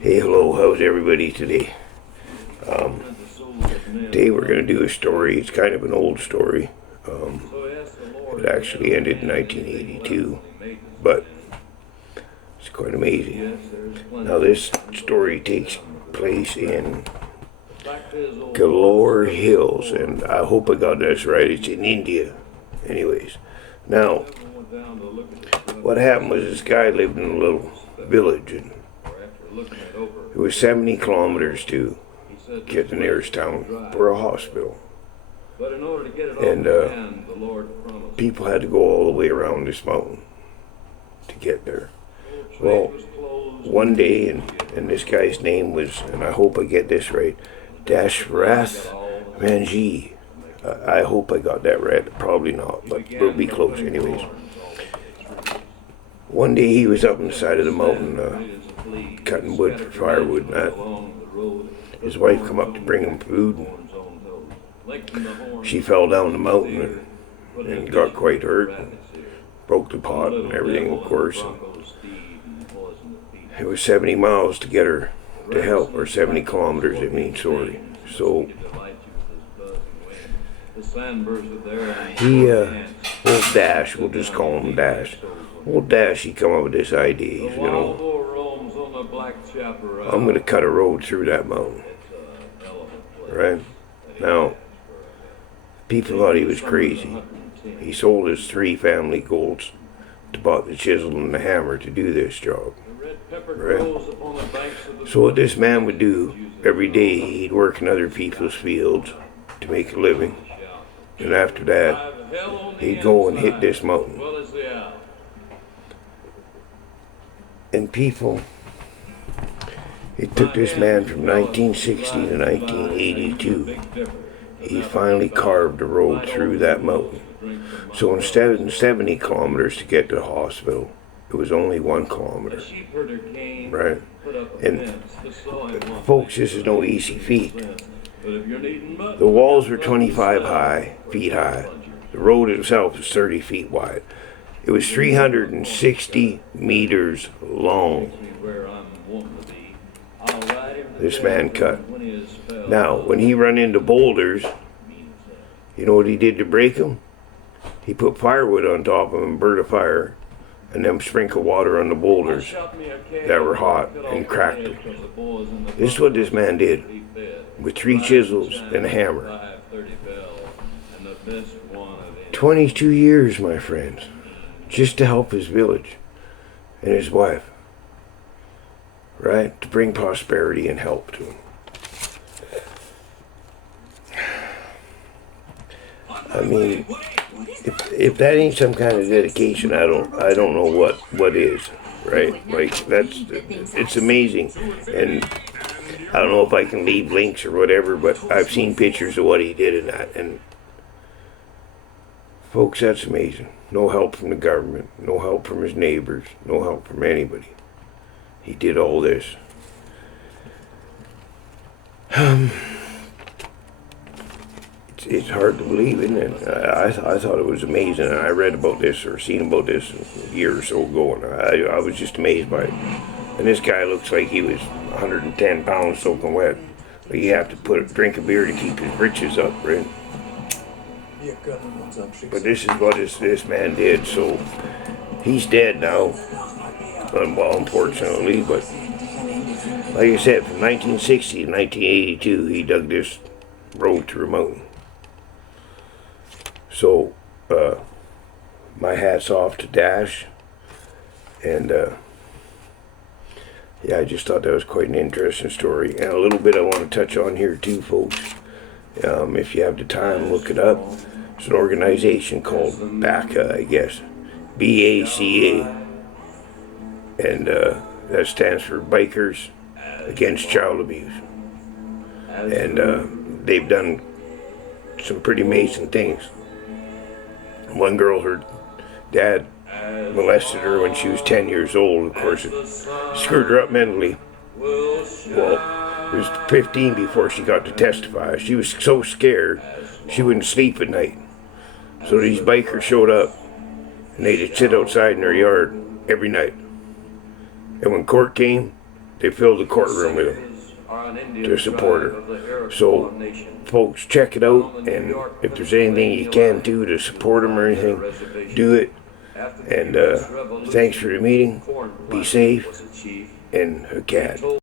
Hey, hello, how's everybody today? Today we're going to do a story. It's kind of an old story. It actually ended in 1982, but it's quite amazing. Now, this story takes place in Galore Hills, and I hope I got this right. It's in India. Anyways, now, what happened was this guy lived in a little village, and it was 70 kilometers to get the nearest town for a hospital. And people had to go all the way around this mountain to get there. Well, one day, and this guy's name was, and I hope I get this right, Dashrath Manji. I hope I got that right. Probably not, but we'll be close anyways. One day he was up on the side of the mountain cutting wood for firewood and that. His wife come up to bring him food. She fell down the mountain and got quite hurt and broke the pot and everything, of course. It was 70 miles to get her to help, or 70 kilometers, I mean, sorry. So he, old Dash, we'll just call him Dash. Old Dash, he come up with this idea, I'm going to cut a road through that mountain. Right? Now, people thought he was crazy. He sold his 3 family golds to buy the chisel and the hammer to do this job. Right? So what this man would do, every day he'd work in other people's fields to make a living. And after that, he'd go and hit this mountain. And people, it took this man from 1960 to 1982. He finally carved a road through that mountain. So instead of 70 kilometers to get to the hospital, it was only 1 kilometer. Right? And folks, this is no easy feat. The walls were 25 feet high. The road itself is 30 feet wide. It was 360 meters long. This man cut. Now, when he run into boulders, you know what he did to break them? He put firewood on top of them and burnt a fire, and then sprinkled water on the boulders that were hot and cracked them. This is what this man did with 3 chisels and a hammer. 22 years, my friends, just to help his village and his wife, right? To bring prosperity and help to him. I mean, if that ain't some kind of dedication, I don't know what is, right? Like, it's amazing. And I don't know if I can leave links or whatever, but I've seen pictures of what he did in that, and folks, that's amazing. No help from the government, no help from his neighbors, no help from anybody. He did all this. It's hard to believe, isn't it? I thought it was amazing, and I read about this or seen about this a year or so ago, and I was just amazed by it. And this guy looks like he was 110 pounds soaking wet. Like you have to drink a beer to keep his britches up, right? But this is what this man did, so he's dead now. Well, unfortunately, but like I said, from 1960 to 1982, he dug this road through a mountain. So, my hat's off to Dash, and yeah, I just thought that was quite an interesting story, and a little bit I want to touch on here too, folks. If you have the time, look it up. It's an organization called BACA, I guess, BACA, and that stands for Bikers Against Child Abuse, and they've done some pretty amazing things. One girl, her dad molested her when she was 10 years old. Of course, it screwed her up mentally. Well, it was 15 before she got to testify. She was so scared she wouldn't sleep at night. So these bikers showed up, and they'd sit outside in their yard every night. And when court came, they filled the courtroom with them to support her. So, folks, check it out, and if there's anything you can do to support them or anything, do it. And thanks for the meeting. Be safe, and a cat.